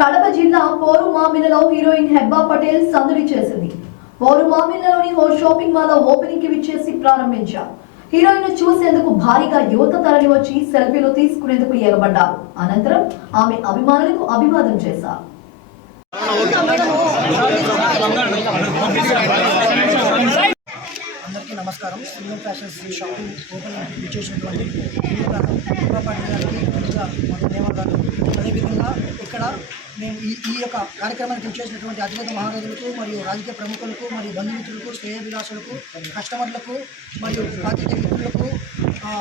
కడప జిల్లా పోరుమామిలలో హీరోయిన్ హెబ్బా పటేల్ సందడి చేసింది. పోరుమామిలలోని ఓ షాపింగ్ మాల్ ఓపెనింగ్ కి విచ్చేసి ప్రారంభించారు. హీరోయిన్ చూసేందుకు భారీగా యువత తరలి వచ్చి సెల్ఫీలు తీసుకునేందుకు ఎగబడ్డారు. అనంతరం ఆమె అభిమానులకు అభివాదం చేశారు. అందరికీ నమస్కారం. సింగల్ ఫ్యాషన్స్ షాపింగ్ ఓపెనింగ్ విచ్చేసినటువంటి ధన్యవాదాలు. అదేవిధంగా ఇక్కడ మేము ఈ యొక్క కార్యక్రమానికి విచ్చేసినటువంటి అతిథి మహారాజులకు మరియు రాజకీయ ప్రముఖులకు మరియు బంధుమిత్రులకు శ్రేయోభిలాషులకు కస్టమర్లకు మరియు పాత్రికేయ మిత్రులకు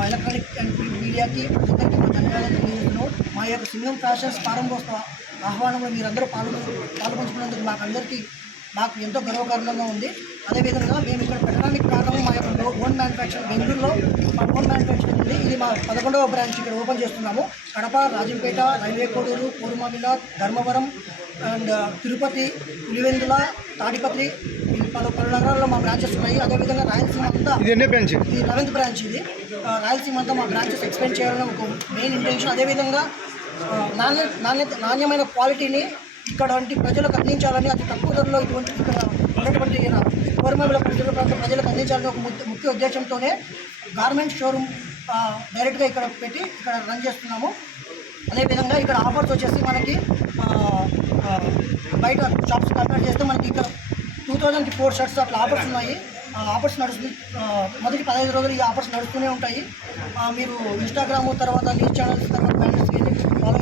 ఎలక్ట్రానిక్ అండ్ ప్రింట్ మీడియాకి అందరికీ ధన్యవాదాలు తెలియజేస్తున్నాం. మా యొక్క సింగం ఫ్యాషన్స్ ప్రారంభోత్సవ ఆహ్వానంలో మీరందరూ పాల్గొంచుకున్నందుకు మాకు ఎంతో గర్వకారణంగా ఉంది. అదేవిధంగా మేము ఇక్కడ పెట్టడానికి కారణం మా యొక్క ఓన్ మ్యానుఫ్యాక్చరింగ్ బెంగళూరులో మా ఓన్ మ్యానుఫ్యాక్చరింగ్ ఉంది. ఇది మా 11వ బ్రాంచ్ ఇక్కడ ఓపెన్ చేస్తున్నాము. కడప, రాజంపేట, రైల్వే కోడూరు, పోరుమామిల, ధర్మవరం అండ్ తిరుపతి, పులివెందుల, తాడిపత్రి పలు నగరాల్లో మా బ్రాంచెస్ ఉన్నాయి. అదేవిధంగా రాయలసీమ అంతా ఇది 11th బ్రాంచ్. ఇది రాయలసీమ అంతా మా బ్రాంచెస్ ఎక్స్పెండ్ చేయాలని ఒక మెయిన్ ఇంటెన్షన్. అదేవిధంగా నాణ్యమైన క్వాలిటీని ఇక్కడ వంటి ప్రజలకు అందించాలని, అతి తక్కువ ధరలో ఇటువంటి ఇక్కడ ఉన్నటువంటి పోరుమామిల పరిసర ప్రాంత ప్రజలకు అందించాలని ఒక ముఖ్య ఉద్దేశంతోనే గార్మెంట్ షోరూమ్ డైరెక్ట్గా ఇక్కడ పెట్టి ఇక్కడ రన్ చేస్తున్నాము. అదేవిధంగా ఇక్కడ ఆఫర్స్ వచ్చేసి మనకి బయట షాప్స్ కంపేర్ చేస్తే మనకి ఇక్కడ 2000కి 4 షర్ట్స్ అట్లా ఆఫర్స్ ఉన్నాయి. ఆఫర్స్ నడుస్తుంది. మొదటి 15 రోజులు ఈ ఆఫర్స్ నడుస్తూనే ఉంటాయి. మీరు ఇన్స్టాగ్రామ్ తర్వాత న్యూస్ ఛానల్స్ తర్వాత బ్యానర్స్కి ఫాలో